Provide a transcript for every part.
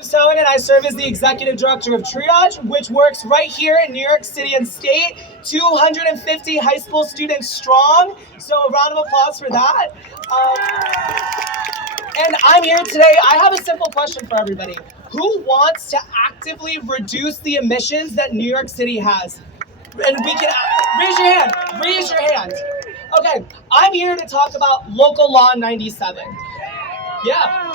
Sowen, and I serve as the executive director of Triage, which works right here in New York City and State, 250 high school students strong. So a round of applause for that. And I'm here today. I have a simple question for everybody. Who wants to actively reduce the emissions that New York City has? And we can raise your hand. Raise your hand. Okay, I'm here to talk about Local Law 97. Yeah.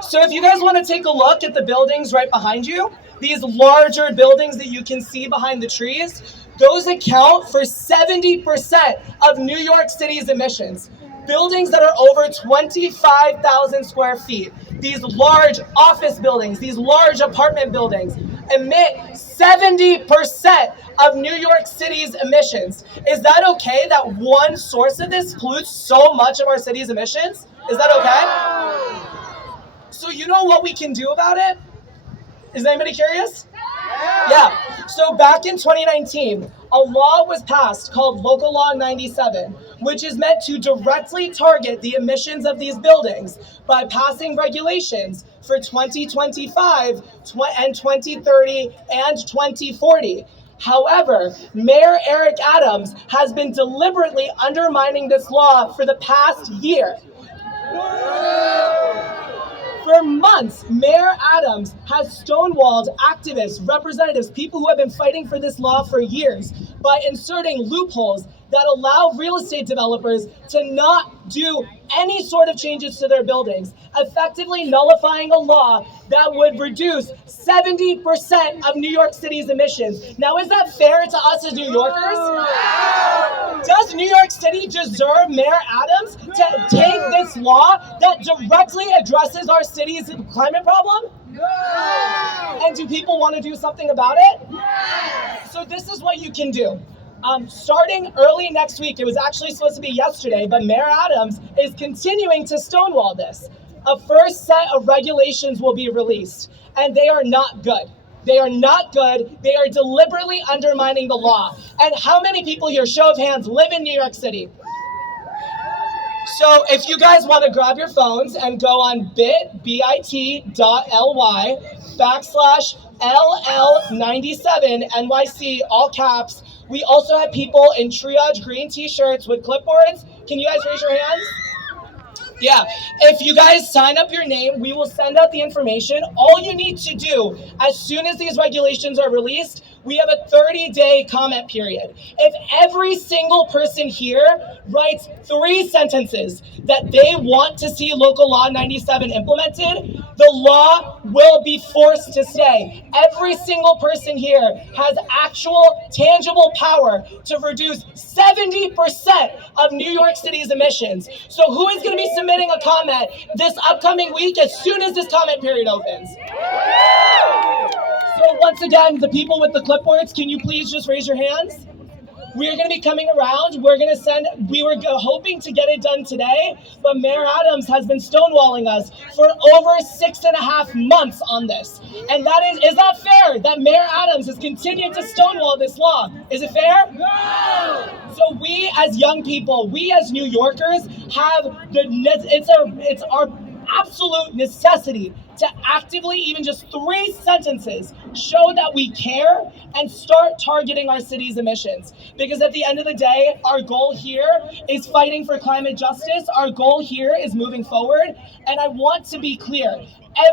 So if you guys want to take a look at the buildings right behind you, these larger buildings that you can see behind the trees, those account for 70% of New York City's emissions. Buildings that are over 25,000 square feet, these large office buildings, these large apartment buildings, emit 70% of New York City's emissions. Is that okay that one source of this pollutes so much of our city's emissions? Is that okay? So you know what we can do about it? Is anybody curious? Yeah. So back in 2019, a law was passed called Local Law 97, which is meant to directly target the emissions of these buildings by passing regulations for 2025 and 2030 and 2040. However, Mayor Eric Adams has been deliberately undermining this law for the past year. For months, Mayor Adams has stonewalled activists, representatives, people who have been fighting for this law for years by inserting loopholes that allow real estate developers to not do any sort of changes to their buildings, effectively nullifying a law that would reduce 70% of New York City's emissions. Now, is that fair to us as New Yorkers? Does New York City deserve Mayor Adams to take this law that directly addresses our city's climate problem? And do people want to do something about it? So this is what you can do. Starting early next week, it was actually supposed to be yesterday, but Mayor Adams is continuing to stonewall this. A first set of regulations will be released, and they are not good. They are not good. They are deliberately undermining the law. And how many people here, show of hands, live in New York City? So if you guys want to grab your phones and go on bit.ly/LL97 NYC, all caps. We also have people in Triage green t-shirts with clipboards. Can you guys raise your hands? Yeah, if you guys sign up your name, we will send out the information. All you need to do, as soon as these regulations are released, we have a 30-day comment period. If every single person here writes 3 sentences that they want to see Local Law 97 implemented, the law will be forced to stay. Every single person here has actual, tangible power to reduce 70% of New York City's emissions. So who is going to be submitting a comment this upcoming week as soon as this comment period opens? So once again, the people with the clipboards, can you please just raise your hands? We're going to be coming around. We were hoping to get it done today, but Mayor Adams has been stonewalling us for over 6.5 months on this. And is that fair that Mayor Adams has continued to stonewall this law? Is it fair? No! So we as young people, we as New Yorkers have it's our absolute necessity to actively, even just 3 sentences, show that we care and start targeting our city's emissions. Because at the end of the day, our goal here is fighting for climate justice. Our goal here is moving forward. And I want to be clear.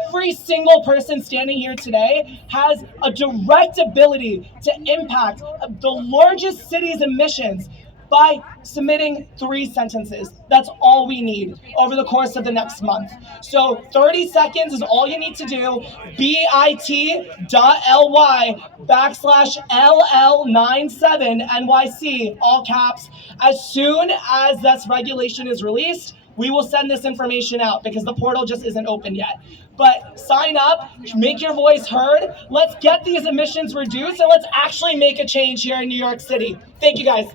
Every single person standing here today has a direct ability to impact the largest city's emissions by submitting 3 sentences. That's all we need over the course of the next month. So 30 seconds is all you need to do. bit.ly/LL97 NYC, all caps. As soon as this regulation is released, we will send this information out because the portal just isn't open yet. But sign up, make your voice heard. Let's get these emissions reduced and let's actually make a change here in New York City. Thank you guys.